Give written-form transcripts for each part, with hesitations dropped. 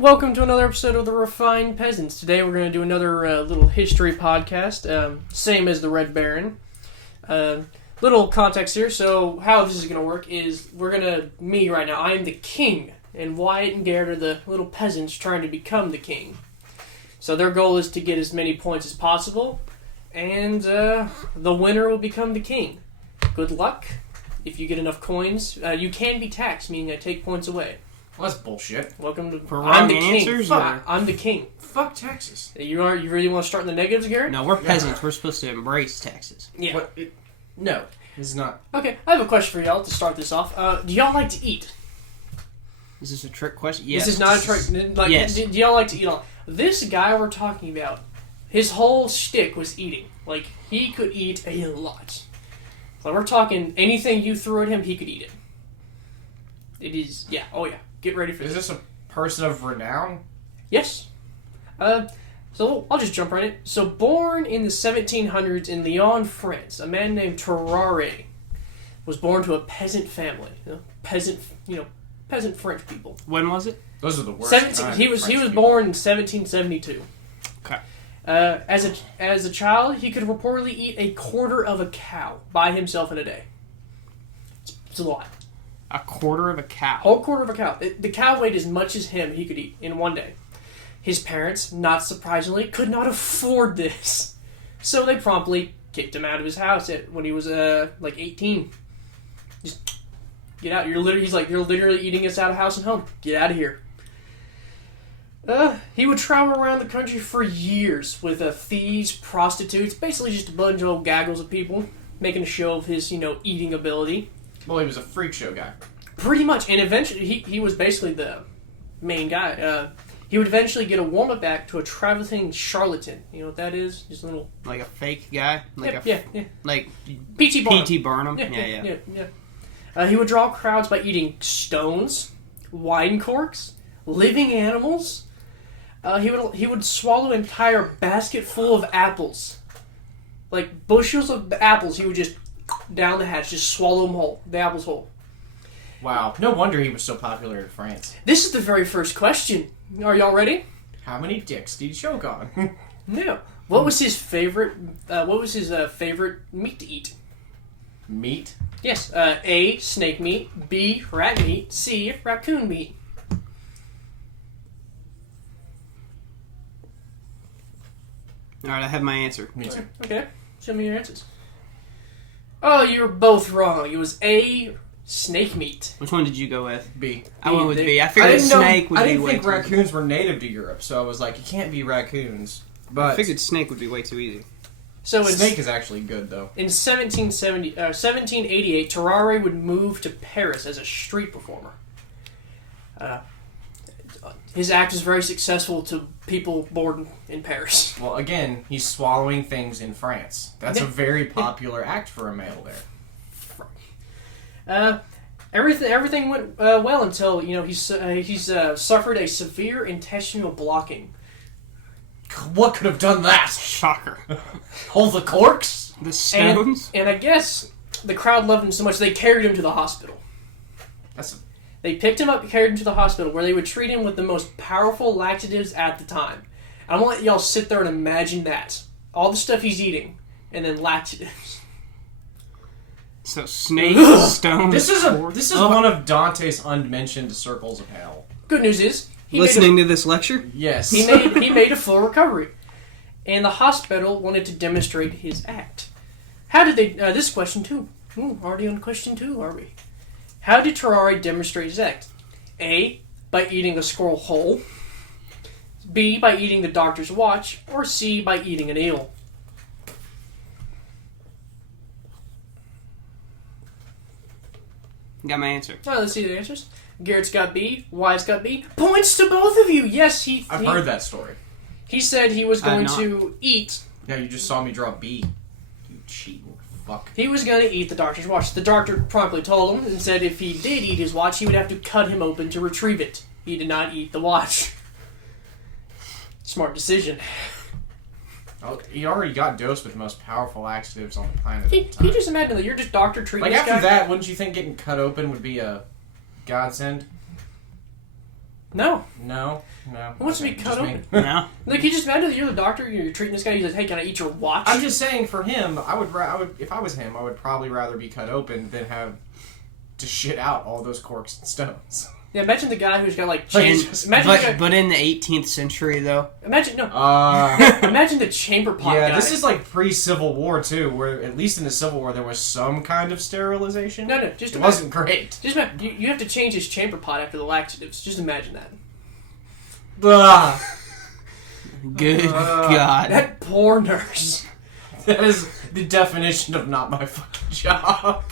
And welcome to another episode of the Refined Peasants. Today we're going to do another little history podcast, same as the Red Baron. Little context here, so how this is going to work is me right now, I am the king, and Wyatt and Garrett are the little peasants trying to become the king. So their goal is to get as many points as possible, and the winner will become the king. Good luck. If you get enough coins, you can be taxed, meaning I take points away. Well, that's bullshit. Welcome to... For I'm wrong the king. answers? Fuck, I'm the king. Fuck Texas. You really want to start in the negatives, Garrett? No, we're peasants. We're supposed to embrace Texas. Yeah. What? No, this is not. Okay, I have a question for y'all to start this off. Do y'all like to eat? Is this a trick question? Yes. This is not a trick. Like, yes. Do y'all like to eat? This guy we're talking about, his whole shtick was eating. Like, he could eat a lot. So we're talking anything you threw at him, he could eat it. It is, yeah, oh yeah. Get ready for this. Is this a person of renown? Yes. So I'll just jump right in. So born in the 1700s in Lyon, France, a man named Tarrare was born to a peasant family. Peasant French people. When was it? Those are the worst. He was born in 1772. Okay. As a child, he could reportedly eat a quarter of a cow by himself in a day. It's a lot. A quarter of a cow. Whole quarter of a cow. The cow weighed as much as him he could eat in one day. His parents, not surprisingly, could not afford this. So they promptly kicked him out of his house when he was, 18. Just, get out. You're literally eating us out of house and home. Get out of here. He would travel around the country for years with thieves, prostitutes, basically just a bunch of old gaggles of people, making a show of his, eating ability. Well, he was a freak show guy. Pretty much, and eventually he was basically the main guy. He would eventually get a warm-up back to a traveling charlatan. You know what that is? Just a little... Like a fake guy? Like yeah. Like P.T. Barnum. P.T. Barnum? Yeah. He would draw crowds by eating stones, wine corks, living animals. He would swallow an entire basket full of apples. Like bushels of apples, he would just down the hatch, just swallow them whole, the apples whole. Wow, no wonder he was so popular in France. This is the very first question. Are y'all ready? How many dicks did he choke on? No. What was his favorite? Favorite meat to eat? Meat? Yes. A. Snake meat. B. Rat meat. C. Raccoon meat. Alright, I have my answer. Me too. Okay. Show me your answers. Oh, you were both wrong. It was A. Snake meat. Which one did you go with? B. I went with B. I I figured didn't snake would I be didn't way think too raccoons were native to Europe, so I was like, it can't be raccoons. But I figured snake would be way too easy. So snake is actually good, though. In 1788, Tarrare would move to Paris as a street performer. His act was very successful to people born in Paris. Well, again, he's swallowing things in France. That's a very popular act for a male there. Everything went well until he's suffered a severe intestinal blocking. What could have done that? Shocker. Hold the corks? The stones? And I guess the crowd loved him so much they carried him to the hospital. They picked him up and carried him to the hospital where they would treat him with the most powerful laxatives at the time. I'm going to let y'all sit there and imagine that. All the stuff he's eating, and then laxatives. So snake, stones, This is one of Dante's unmentioned circles of hell. Good news is... Listening to this lecture? Yes. He made a full recovery. And the hospital wanted to demonstrate his act. How did they... this question, too. Already on question 2, are we? How did Tarrare demonstrate his act? A. By eating a squirrel whole. B. By eating the doctor's watch. Or C. By eating an eel. Got my answer. Let's see the answers. Garrett's got B. Wyatt's got B. Points to both of you! Yes, I've heard that story. He said he was going to eat... Yeah, you just saw me draw B. You cheating fuck. He was going to eat the doctor's watch. The doctor promptly told him and said if he did eat his watch, he would have to cut him open to retrieve it. He did not eat the watch. Smart decision. Oh, he already got dosed with the most powerful laxatives on the planet. He just imagine that you're just doctor treating this after guy. that, wouldn't you think getting cut open would be a godsend? No. No. Who wants to be Okay, cut just me. open? No. Like, you just imagine that you're the doctor, you're treating this guy, he's like, hey, can I eat your watch? I'm just saying, for him, I would if I was him, I would probably rather be cut open than have to shit out all those corks and stones. Yeah, imagine the guy who's got, like, But, chains. Imagine but in the 18th century, though. Imagine, no. Imagine the chamber pot Yeah, guy. this is like pre-Civil War too, where at least in the Civil War there was some kind of sterilization. No, it just imagine. wasn't great. Just imagine, you have to change his chamber pot after the laxatives. Just imagine that. Ugh. Good God. That poor nurse. That is the definition of not my fucking job.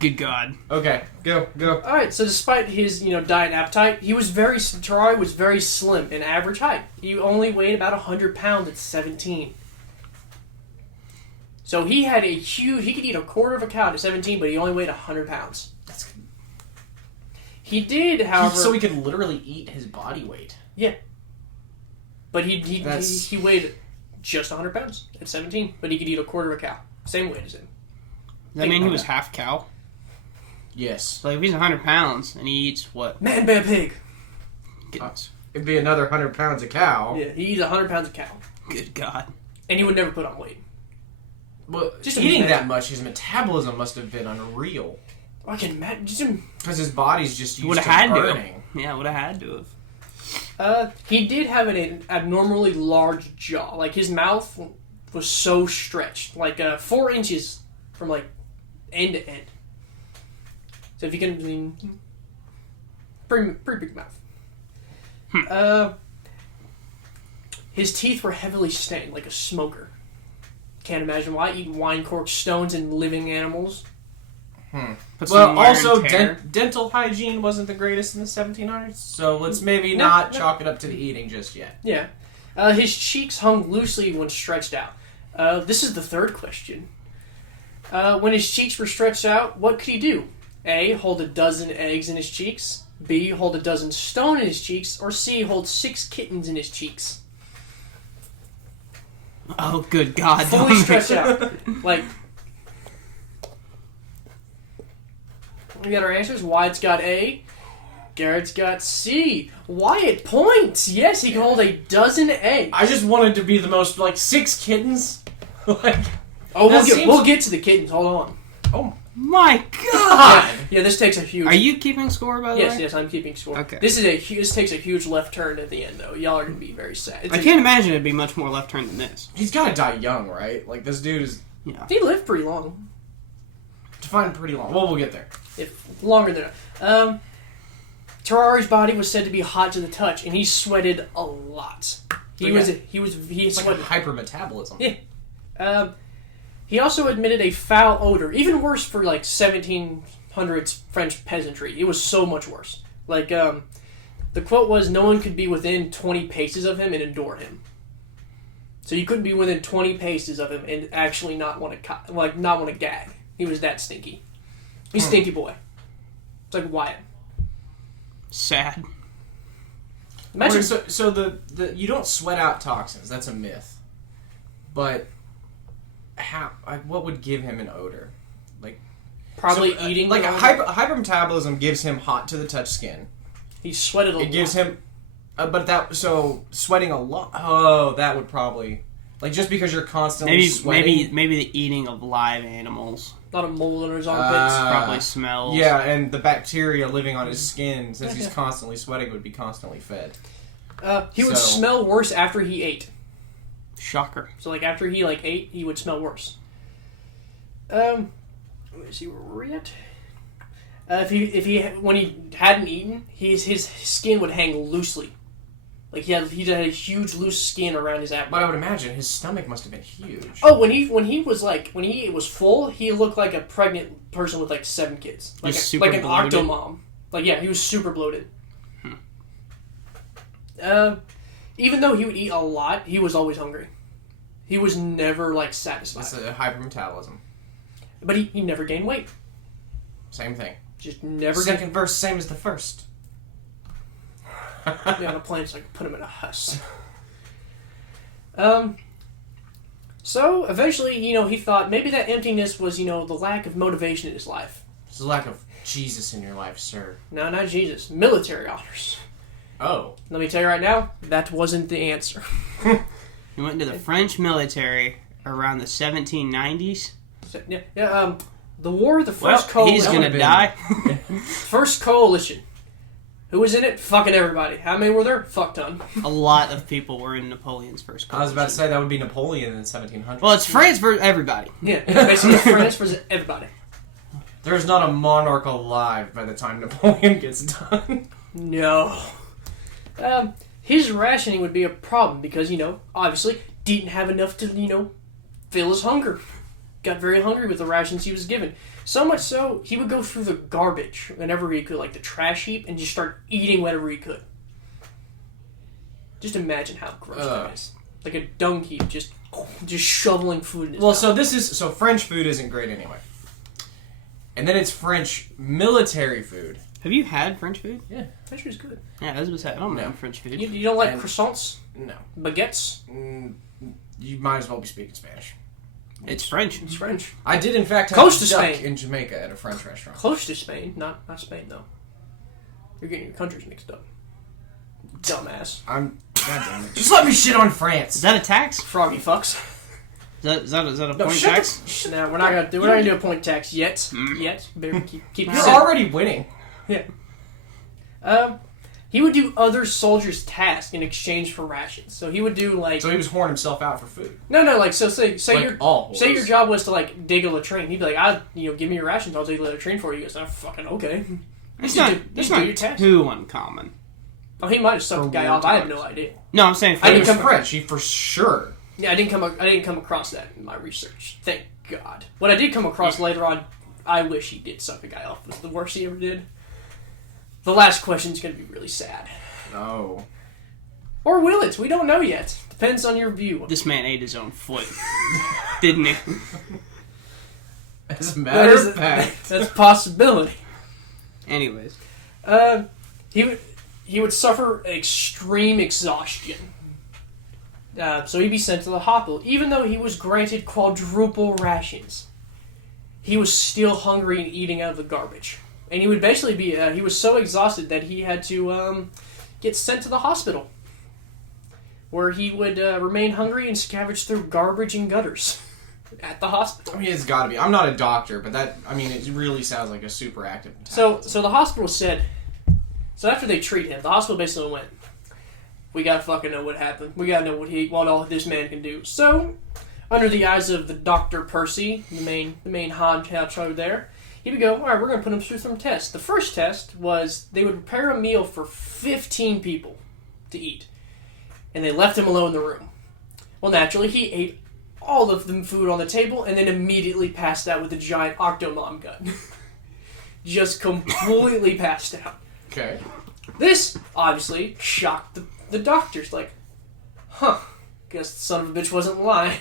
Good God. Okay, go. All right, so despite his, diet and appetite, Tarrare was very slim in average height. He only weighed about 100 pounds at 17. So he could eat a quarter of a cow at 17, but he only weighed 100 pounds. That's He did, however... so he could literally eat his body weight. Yeah. But he weighed just 100 pounds at 17, but he could eat a quarter of a cow. Same weight as him. Does that mean he was half cow? Yes. So if he's 100 pounds and he eats what? Man, bear, pig. It'd be another 100 pounds of cow. Yeah, he eats 100 pounds of cow. Good God. And he would never put on weight. Well, Just eating imagine. that much, his metabolism must have been unreal. I can imagine. Because his body's just used Would have to had burning. to. Yeah, would have had to have. He did have an abnormally large jaw. Like, his mouth was so stretched. Like, 4 inches from, like, end to end. So if you can... pretty big mouth. His teeth were heavily stained, like a smoker. Can't imagine why. Eating wine cork stones and living animals. Put some Well, wear also, and tear. dental hygiene wasn't the greatest in the 1700s, so let's maybe not chalk it up to the eating just yet. Yeah. His cheeks hung loosely when stretched out. This is the third question. When his cheeks were stretched out, what could he do? A. Hold a dozen eggs in his cheeks. B. Hold a dozen stone in his cheeks. Or C. Hold 6 kittens in his cheeks. Oh, good God. Fully stretched out. Like... We got our answers. Wyatt's got A. Garrett's got C. Wyatt points. Yes, he can hold a dozen eggs. I just wanted to be the most, 6 kittens? Oh, that we'll get to the kittens. Hold on. Oh, My God. Yeah, this takes a huge... Are you keeping score, by the way? Yes, I'm keeping score. Okay. This takes a huge left turn at the end, though. Y'all are gonna be very sad. I can't imagine it'd be much more left turn than this. he's gotta die young, right? Like, this dude is Yeah. He lived pretty long, defined pretty long. Well, we'll get there. if longer than. Tarrare's body was said to be hot to the touch, and he sweated a lot. He It's like a sweated. hypermetabolism. Yeah. He also admitted a foul odor, even worse for 1700s French peasantry. It was so much worse. The quote was, "No one could be within 20 paces of him and endure him." So you couldn't be within 20 paces of him and actually not want to gag. He was that stinky. He's a stinky boy. It's like Wyatt. Sad. Imagine. So the you don't sweat out toxins. That's a myth. But how? What would give him an odor? Probably eating. Hypermetabolism gives him hot to the touch skin. He sweated a lot. It gives him, sweating a lot. Oh, that would probably just because you're constantly sweating. Maybe the eating of live animals. A lot of mold under his armpits. Probably smells. Yeah, and the bacteria living on his skin, since he's constantly sweating, would be constantly fed. He would smell worse after he ate. Shocker. So after he ate, he would smell worse. Let me see where we're at. When he hadn't eaten, his skin would hang loosely. He had a huge loose skin around his abdomen. But I would imagine his stomach must have been huge. Oh, when he was full, he looked like a pregnant person with 7 kids, like an octomom. He was super bloated. Even though he would eat a lot, he was always hungry. He was never satisfied. That's a hypermetabolism. But he never gained weight. Same thing. Just never. Second verse, same as the first. Yeah, the plan's put him in a husk. So eventually, he thought maybe that emptiness was, the lack of motivation in his life. There's a lack of Jesus in your life, sir. No, not Jesus. Military honors. Oh. Let me tell you right now, that wasn't the answer. He went into the French military around the 1790s. Yeah. The war, the Well, first coalition. he's gonna die. First coalition. Who was in it? Fucking everybody. How many were there? Fuck ton. A lot of people were in Napoleon's first I coalition. was about to say that would be Napoleon in the 1700s. Well, it's France for everybody. Yeah, it's basically France versus everybody. There's not a monarch alive by the time Napoleon gets done. No. His rationing would be a problem because, obviously didn't have enough to, fill his hunger. Got very hungry with the rations he was given. So much so, he would go through the garbage whenever he could, like the trash heap, and just start eating whatever he could. Just imagine how gross that is. Like a dung heap, just shoveling food in his mouth. So French food isn't great anyway. And then it's French military food. Have you had French food? Yeah. French food's good. Yeah, I don't know French food. You don't like And- croissants? No. Baguettes? You might as well be speaking Spanish. It's French. It's French. I did, in fact, have Close to duck Spain. in Jamaica at a French restaurant. Close to Spain. Not Spain, though. You're getting your countries mixed up. Dumbass. God damn it. Just let me shit on France. Is that a tax? Froggy fucks. Is that a No, point shut tax? No, we're not gonna do a point tax yet. Yet. Better keep You're already winning. Yeah. He would do other soldiers' tasks in exchange for rations. So he would do like So he was whoring himself out for food. like say Like your job was to like dig a latrine. He'd be like, give me your rations, I'll dig a latrine for you. He goes, oh, fucking okay. It's You not, do- it's you do not your task. too uncommon. Oh, he might have sucked For the guy war off. I have times. no idea. No, I'm saying I He didn't was come- French. He for sure. Yeah, I didn't come across that in my research. Thank God. What I did come across later on, I wish he did suck a guy off. Was the worst he ever did. The last question's gonna be really sad. No. Or will it? We don't know yet. Depends on your view. This man ate his own foot. Didn't he? As a matter of fact. That's a possibility. Anyways. He would suffer extreme exhaustion. So he'd be sent to the hospital. Even though he was granted quadruple rations, he was still hungry and eating out of the garbage. And he would basically be, he was so exhausted that he had to get sent to the hospital, where he would remain hungry and scavenge through garbage and gutters at the hospital. I mean, it's got to be. I'm not a doctor, but it really sounds like a super active. So the hospital said, so after they treat him, the hospital basically went, we gotta fucking know what happened. We gotta know what all this man can do. So, under the eyes of the Dr. Percy, the main honcho there, he would go, alright, we're gonna put him through some tests. The first test was they would prepare a meal for 15 people to eat. And they left him alone in the room. Well, naturally, he ate all of the food on the table and then immediately passed out with a giant Octomom gun. Just completely passed out. Okay. This, obviously, shocked the doctors. Like, guess the son of a bitch wasn't lying.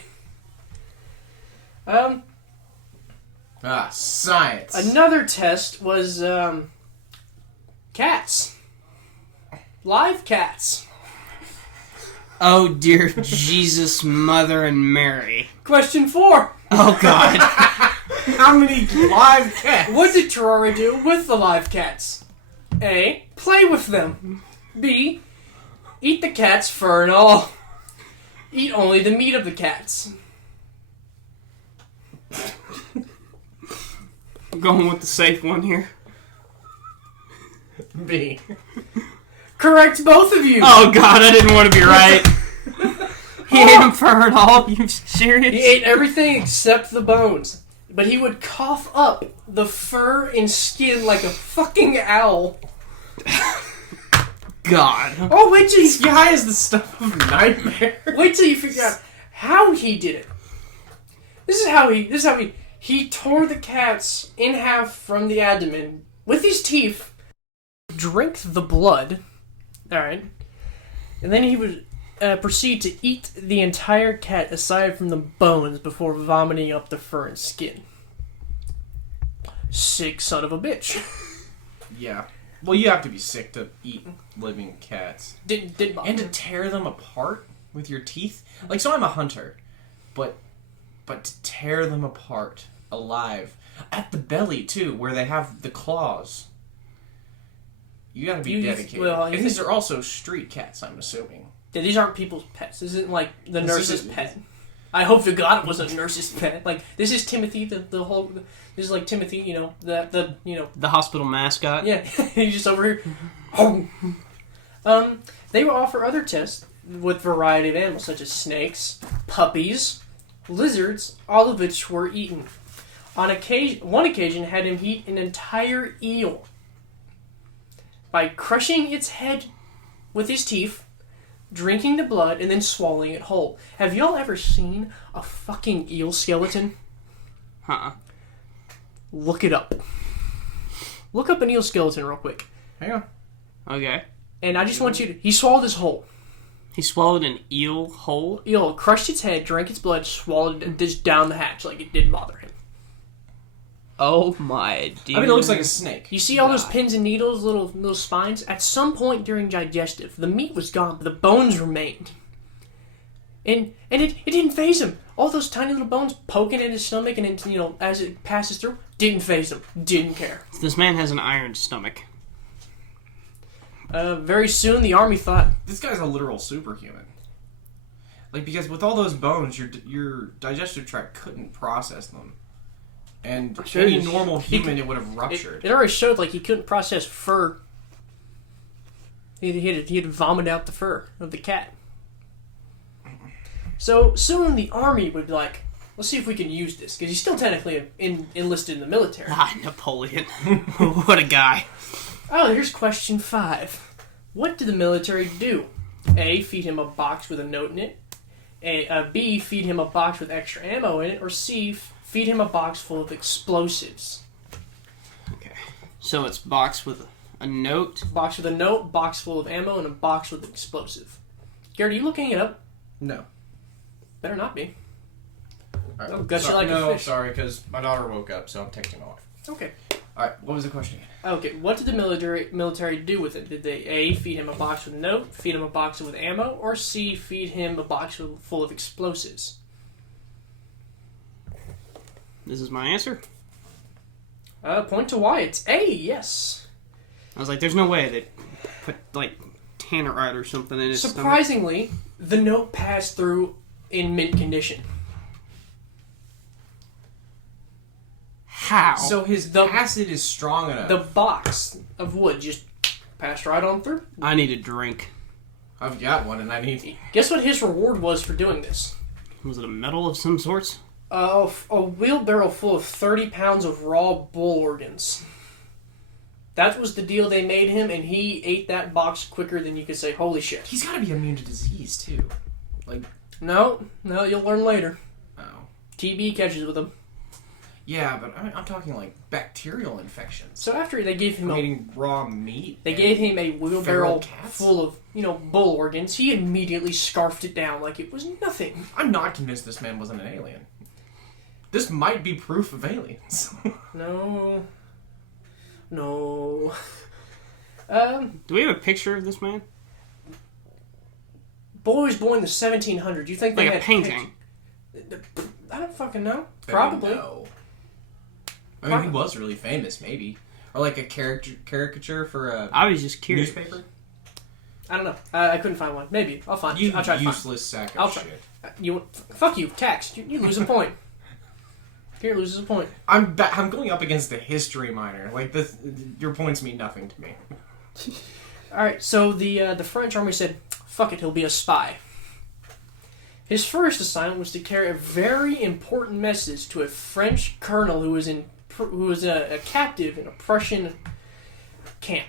Science. Another test was, cats. Live cats. Oh, dear Jesus, Mother, and Mary. Question 4. Oh, God. How many live cats? What did Tarrare do with the live cats? A. Play with them. B. Eat the cat's fur and all. Eat only the meat of the cats. I'm going with the safe one here. B. Correct, both of you. Oh, God, I didn't want to be right. He ate him fur and all? You serious? He ate everything except the bones. But he would cough up the fur and skin like a fucking owl. God. Oh, wait till This guy is the stuff of nightmare. wait till you figure out how he did it. This is how he tore the cats in half from the abdomen with his teeth, drank the blood, alright, and then he would proceed to eat the entire cat aside from the bones before vomiting up the fur and skin. Sick son of a bitch. Yeah. Well, you have to be sick to eat living cats. Didn't bother And to him. tear them apart with your teeth? Like, so I'm a hunter, but to tear them apart alive. At the belly, too, where they have the claws. You gotta be dedicated. Well, and these are also street cats, I'm assuming. Yeah, these aren't people's pets. This isn't like the nurse's pet. This I hope to God it wasn't a nurse's pet. Like, this is Timothy, the whole... This is like Timothy, The hospital mascot. Yeah, he's just over here. They will offer other tests with variety of animals, such as snakes, puppies, lizards, all of which were eaten. One occasion had him eat an entire eel by crushing its head with his teeth, drinking the blood, and then swallowing it whole. Have y'all ever seen a fucking eel skeleton? Huh. Look it up. Look up an eel skeleton real quick. Hang on. Okay. And I just want you to... He swallowed his whole. He swallowed an eel whole? Eel crushed its head, drank its blood, swallowed it just down the hatch like it didn't bother him. Oh my dear. I mean, it looks like a snake. You see all those pins and needles, little spines? At some point during digestive, the meat was gone, but the bones remained. And it didn't faze him. All those tiny little bones poking in his stomach and, as it passes through, didn't faze him. Didn't care. This man has an iron stomach. Very soon, the army thought... This guy's a literal superhuman. Like, because with all those bones, your digestive tract couldn't process them. And any normal human, it would have ruptured. It already showed, like, he couldn't process fur. He had vomited out the fur of the cat. So, soon the army would be like, let's see if we can use this. Because he's still technically enlisted in the military. Ah, Napoleon. What a guy. Oh, here's question 5. What did the military do? A, feed him a box with a note in it. B, feed him a box with extra ammo in it. Or C, feed him a box full of explosives. Okay. So it's box with a note. Box with a note, box full of ammo, and a box with an explosive. Garrett, are you looking it up? No. Better not be. Right. Oh, guts you like a fish. Sorry, because my daughter woke up, so I'm texting my wife. Okay. Alright, what was the question again? Okay, what did the military do with it? Did they A, feed him a box with a note, feed him a box with ammo, or C, feed him a box full of explosives? This is my answer. Point to why. It's A, yes. I was like, there's no way they put, like, tannerite or something in his Surprisingly, the note passed through in mint condition. How? So the acid is strong enough. The box of wood just passed right on through. I need a drink. I've got one, and I need... Guess what his reward was for doing this? Was it a medal of some sorts? A wheelbarrow full of 30 pounds of raw bull organs. That was the deal they made him, and he ate that box quicker than you could say, holy shit. He's got to be immune to disease, too. Like... No, you'll learn later. Oh. TB catches with him. Yeah, but I'm talking like bacterial infections. So after they gave him eating raw meat, they gave him a wheelbarrow full of bull organs. He immediately scarfed it down like it was nothing. I'm not convinced this man wasn't an alien. This might be proof of aliens. No. Do we have a picture of this man? Boy was born in the 1700s. You think they like had a painting? I don't fucking know. Probably. No. I mean, he was really famous, maybe, or like a caricature for a. I was just curious. Newspaper. I don't know. I couldn't find one. Maybe I'll find. I'll try to find. Useless sack of shit. Fuck you, tax. You lose a point. Here loses a point. I'm going up against the history minor. Like this, your points mean nothing to me. All right. So the French army said, "Fuck it, he'll be a spy." His first assignment was to carry a very important message to a French colonel who was a captive in a Prussian camp.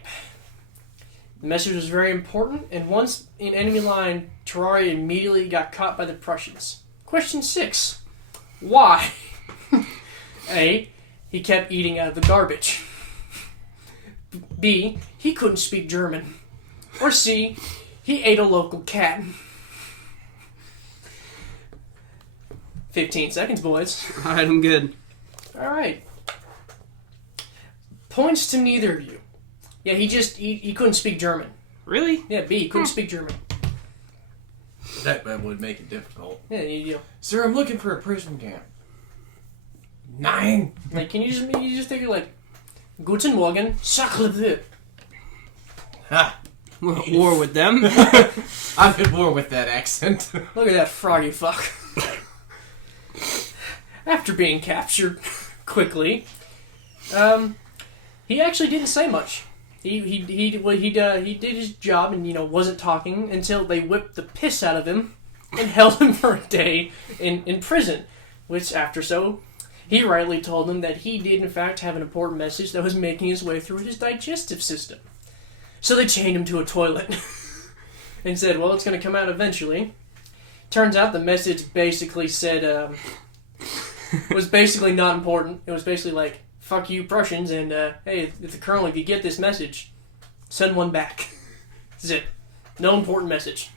The message was very important, and once in enemy line, Tarrare immediately got caught by the Prussians. Question 6. Why? A. He kept eating out of the garbage. B. He couldn't speak German. Or C. He ate a local cat. 15 seconds, boys. Alright, I'm good. Alright. Points to neither of you. Yeah, he couldn't speak German. Really? Yeah, B, he couldn't speak German. That would make it difficult. Yeah, Sir, I'm looking for a prison camp. Nine. Like, can you just think of like, Guten Morgen, sacre bleu. Ha. War with them. I'm at war with that accent. Look at that froggy fuck. After being captured quickly, he actually didn't say much. He did his job and wasn't talking until they whipped the piss out of him and held him for a day in prison. Which after he rightly told them that he did in fact have an important message that was making his way through his digestive system. So they chained him to a toilet and said, well, it's going to come out eventually. Turns out the message basically said, was basically not important. It was basically like, fuck you Prussians, and hey, if the colonel, if you get this message, send one back. That's it. No important message.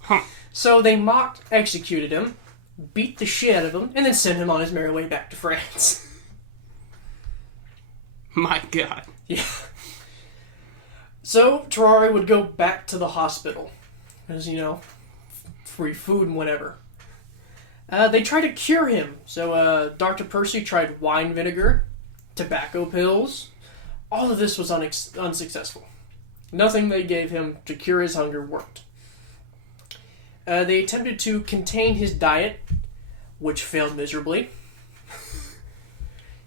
Huh. So they mocked, executed him, beat the shit out of him, and then sent him on his merry way back to France. My God. Yeah. So Tarrare would go back to the hospital. Because, free food and whatever. They tried to cure him. So Dr. Percy tried wine vinegar, tobacco pills. All of this was unsuccessful. Nothing they gave him to cure his hunger worked. They attempted to contain his diet, which failed miserably.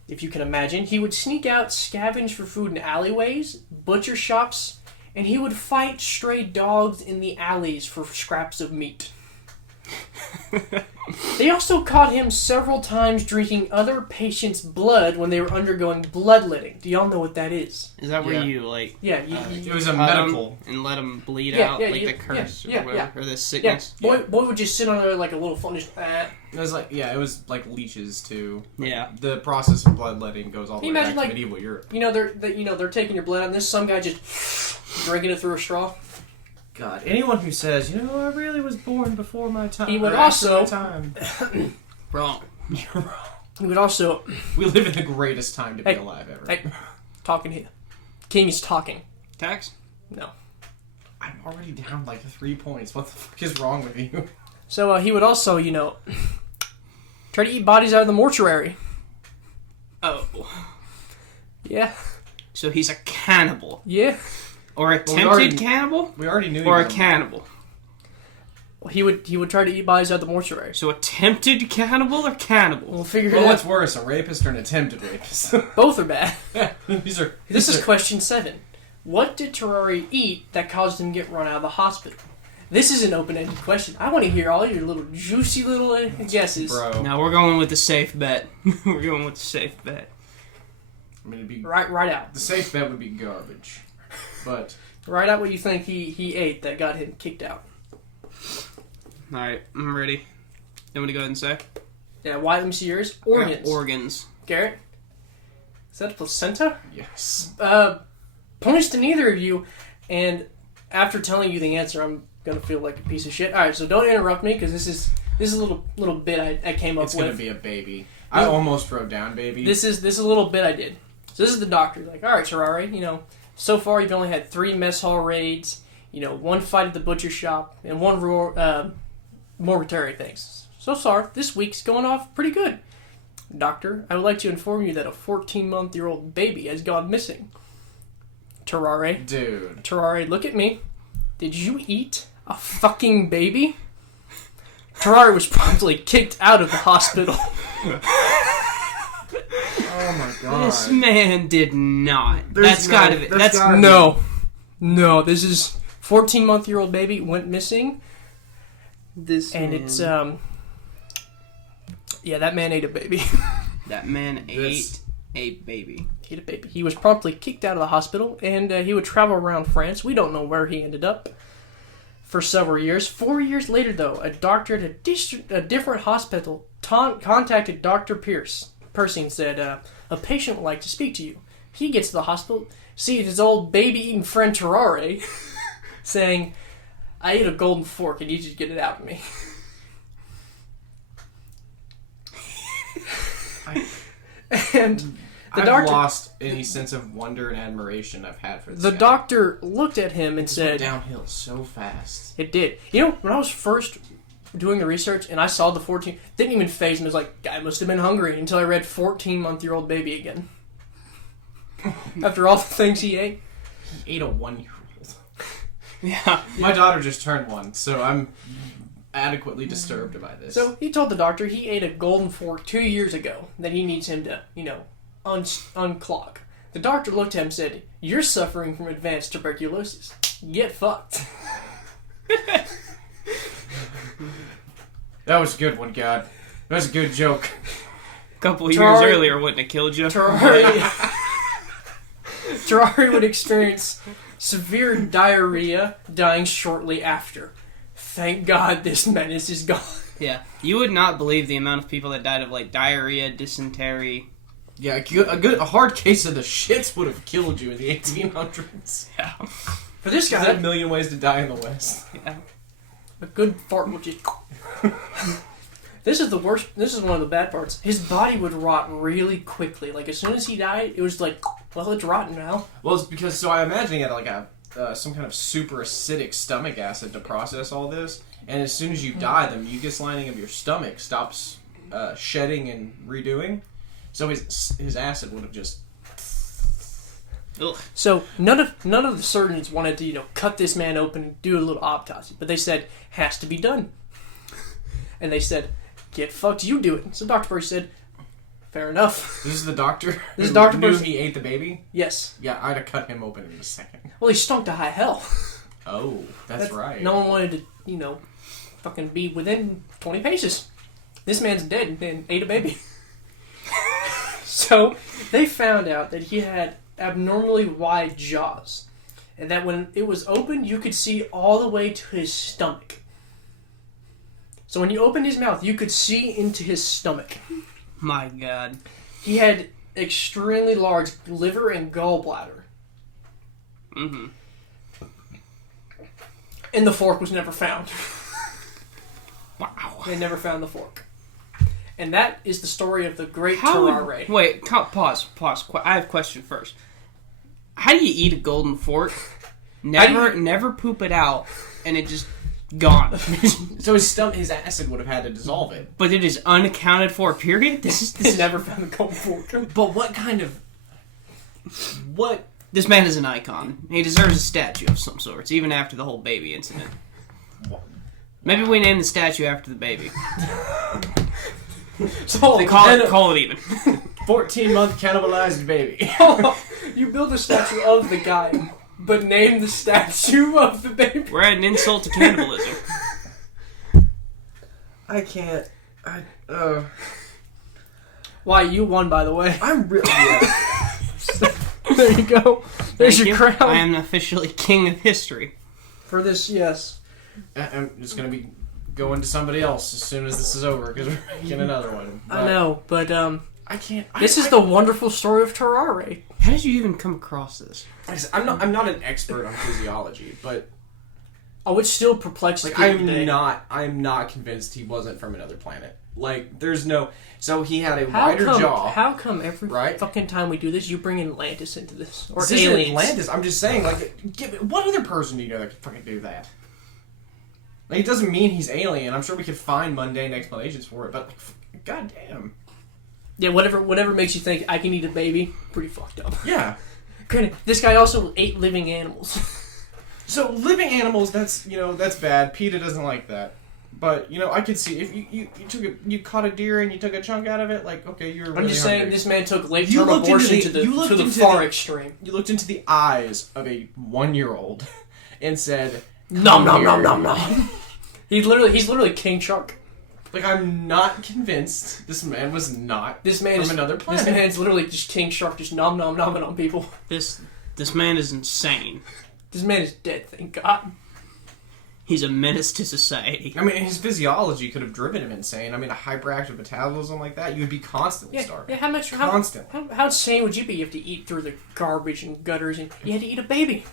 If you can imagine, he would sneak out, scavenge for food in alleyways, butcher shops, and he would fight stray dogs in the alleys for scraps of meat. They also caught him several times drinking other patients' blood when they were undergoing bloodletting. Do y'all know what that is? Is that where you, like... Yeah, it was a medical... and let them bleed out, the curse or whatever, or the sickness? Yeah. Boy would just sit on there like a little fun, just... It was like, it was like leeches, too. Yeah. The process of bloodletting goes all the way back to medieval Europe. They're taking your blood out, and this some guy just drinking it through a straw. God, anyone who says, I really was born before my time. He would also... Wrong. You're wrong. He would also... We live in the greatest time to be alive ever. Hey, talking here. King is talking. Tax? No. I'm already down like 3 points. What the fuck is wrong with you? So he would also, try to eat bodies out of the mortuary. Oh. Yeah. So he's a cannibal. Yeah. Or attempted cannibal? We already knew. Or a cannibal. He would try to eat bodies out of the mortuary. So attempted cannibal or cannibal? We'll figure it out. What's worse, a rapist or an attempted rapist? Both are bad. This is question 7. What did Tarrare eat that caused him to get run out of the hospital? This is an open-ended question. I want to hear all your little juicy little guesses. Bro. No, we're going with the safe bet. We're going with the safe bet. I mean, it'd be right out. The safe bet would be garbage. But write out what you think he ate that got him kicked out. Alright, I'm ready. You want me to go ahead and say? Yeah, why let me see yours? Organs. Yeah, organs. Garrett? Is that a placenta? yes. Points to neither of you, and after telling you the answer, I'm gonna feel like a piece of shit. Alright, so don't interrupt me, because this is a little bit I came up with. It's gonna be a baby. I almost wrote down baby. This is a little bit I did. So this is the doctor. Like, alright, Tarrare, so far you've only had 3 mess hall raids, 1 fight at the butcher shop, and 1 mortuary things. So far, this week's going off pretty good. Doctor, I would like to inform you that a 14-month-old baby has gone missing. Tarrare. Dude. Tarrare, look at me. Did you eat a fucking baby? Tarrare was promptly kicked out of the hospital. Oh my god. This man did not. That's gotta be. No, this is 14-month-old baby went missing. It's that man ate a baby. That man ate a baby. Ate a baby. He was promptly kicked out of the hospital, and he would travel around France. We don't know where he ended up for several years. 4 years later, though, a doctor at a different hospital contacted Dr. Percy and said, a patient would like to speak to you. He gets to the hospital, sees his old baby-eating friend Tarrare, saying, I ate a golden fork, and you just get it out of me. And the doctor lost any sense of wonder and admiration I've had for this The guy. doctor looked at him and It said... went downhill so fast. It did. When I was first doing the research, and I saw the 14. Didn't even phase me. I was like, guy must have been hungry until I read 14-month-old baby again. After all the things he ate. He ate a 1-year-old. Yeah. My daughter just turned 1, so I'm adequately disturbed by this. So he told the doctor he ate a golden fork 2 years ago that he needs him to, unclog. The doctor looked at him and said, "You're suffering from advanced tuberculosis. Get fucked." That was a good one, God. That was a good joke. A couple of years earlier wouldn't have killed you. Tarrare would experience severe diarrhea, dying shortly after. Thank God this menace is gone. Yeah. You would not believe the amount of people that died of, diarrhea, dysentery. Yeah, a hard case of the shits would have killed you in the 1800s. Yeah. For this guy... There's a million ways to die in the West. Yeah. A good fart would just... This is the worst... This is one of the bad parts. His body would rot really quickly. As soon as he died, it was well, it's rotten now. Well, it's because... So I imagine he had, some kind of super acidic stomach acid to process all this. And as soon as you die, the mucus lining of your stomach stops shedding and redoing. So his acid would have just... Ugh. So none of the surgeons wanted to, cut this man open and do a little autopsy. But they said, has to be done. And they said, get fucked, you do it. So Dr. Percy said, fair enough. This is the doctor This is who Dr. knew Percy. he ate the baby? Yes. Yeah, I'd have cut him open in a second. Well, he stunk to high hell. Oh, that's right. No one wanted to, fucking be within 20 paces. This man's dead and ate a baby. So, they found out that he had abnormally wide jaws. And that when it was open, you could see all the way to his stomach. So when you opened his mouth, you could see into his stomach. My God. He had extremely large liver and gallbladder. Mm-hmm. And the fork was never found. Wow. They never found the fork. And that is the story of the great Tarrare. Wait, pause. I have a question first. How do you eat a golden fork? Never poop it out, and it just gone. So his acid would have had to dissolve it. But it is unaccounted for, period? This They never found the golden fork. But what kind of... What... This man is an icon. He deserves a statue of some sorts, even after the whole baby incident. Maybe we name the statue after the baby. So They call it even. 14-month cannibalized baby. You build a statue of the guy, but name the statue of the baby. We're at an insult to cannibalism. I can't... Why, you won, by the way. I'm really... Yeah. There you go. There's Thank your you. crown. I am officially king of history. For this, yes. I'm just going to be going to somebody else as soon as this is over, because we're making another one. I know, but I can't... this is the wonderful story of Tarrare. How did you even come across this? I'm not an expert on physiology, but... Oh, it's still perplexing. I'm not convinced he wasn't from another planet. There's no... So he had a wider jaw. How come every right? fucking time we do this, you bring Atlantis into this? Or This aliens? isn't Atlantis. I'm just saying, what other person do you know that could fucking do that? It doesn't mean he's alien. I'm sure we could find mundane explanations for it, but, goddamn. Yeah, whatever makes you think I can eat a baby, pretty fucked up. Yeah. Granted, this guy also ate living animals. So, living animals, that's bad. PETA doesn't like that. But, I could see, if you caught a deer and you took a chunk out of it, okay, you're really I'm just hungry. saying, this man took late-term abortion to the far extreme. You looked into the eyes of a 1-year-old and said, Nom nom nom nom nom. He's literally King Shark. I'm not convinced this man was not from another planet. This man's literally just King Shark, just nom nom nomming on people. This man is insane. This man is dead, thank God. He's a menace to society. I mean, his physiology could have driven him insane. I mean, a hyperactive metabolism like that, you would be constantly starving. Yeah, Constantly. How insane would you be? You have to eat through the garbage and gutters, and you had to eat a baby.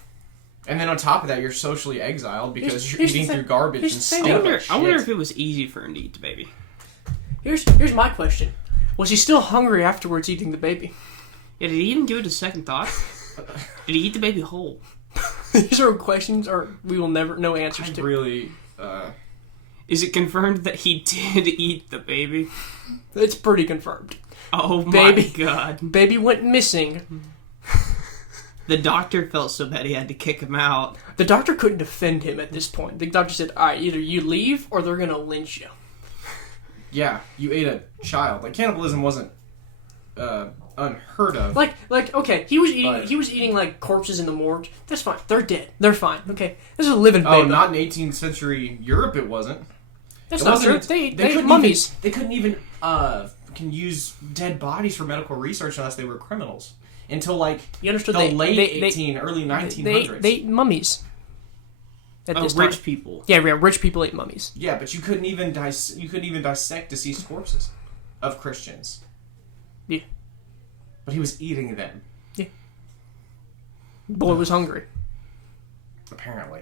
And then on top of that, you're socially exiled because you're eating through garbage and I wonder if it was easy for him to eat the baby. Here's my question: was he still hungry afterwards eating the baby? Yeah, did he even give it a second thought? Did he eat the baby whole? These are questions we will never know answers to. Really, Is it confirmed that he did eat the baby? It's pretty confirmed. Oh my Baby. god. Baby went missing. The doctor felt so bad he had to kick him out. The doctor couldn't defend him at this point. The doctor said, alright, either you leave or they're gonna lynch you. Yeah, you ate a child. Like, cannibalism wasn't unheard of. Like, okay, he was eating like corpses in the morgue. That's fine. They're dead. They're fine. Okay, this is a living baby. Oh, not in 18th century Europe. It wasn't. That's It not wasn't- true. They couldn't mummies. Even, they couldn't even can use dead bodies for medical research unless they were criminals. Until like You understood? the late they, early 1900s. They ate mummies. At Oh, this rich time. people. Yeah, rich people ate mummies. Yeah, but you couldn't even dissect deceased corpses of Christians. Yeah. But he was eating them, Boy was hungry. apparently.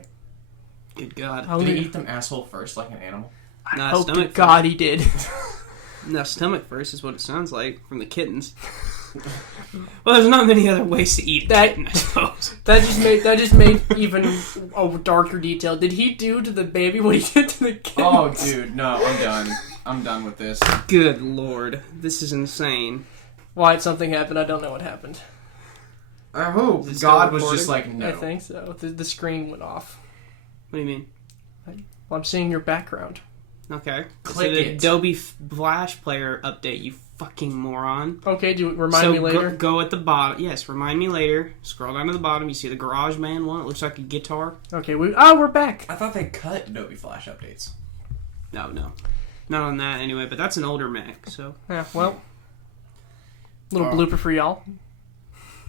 Good God. Did Hungry. he eat them asshole first like an animal? Nah, Hope to stomach God he did. No, stomach first is what it sounds like from the kittens. Well, there's not many other ways to eat a kitten, I suppose. That just made even a darker detail. Did he do to the baby what he did to the kid? Oh, dude, no, I'm done. I'm done with this. Good Lord. This is insane. Why something happened? I don't know what happened. I hope Is it still God was just like, recording? no. I think so. The screen went off. What do you mean? Well, I'm seeing your background. Okay. Click it's an it. Adobe Flash Player update, you fucking moron. Okay, remind me later. Go at the bottom. Yes, remind me later. Scroll down to the bottom. You see the Garage Man one? It looks like a guitar. Okay, we're back. I thought they cut Adobe Flash updates. No. Not on that anyway, but that's an older Mac, so. Yeah, well, little Oh. blooper for y'all.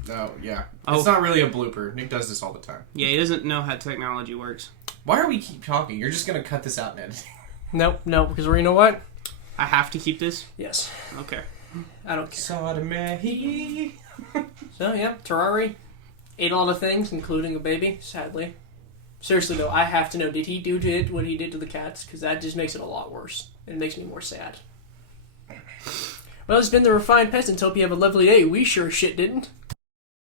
Oh, yeah. Oh. It's not really a blooper. Nick does this all the time. Yeah, he doesn't know how technology works. Why are we keep talking? You're just going to cut this out in editing. Nope, because you know what? I have to keep this? Yes, Okay. I don't care. Sodomy. So yeah, Tarrare ate a lot of things, including a baby. Sadly, seriously though, I have to know: did he do what he did to the cats? Because that just makes it a lot worse. It makes me more sad. Well, it's been the Refined Peasants. Hope you have a lovely day. We sure shit didn't.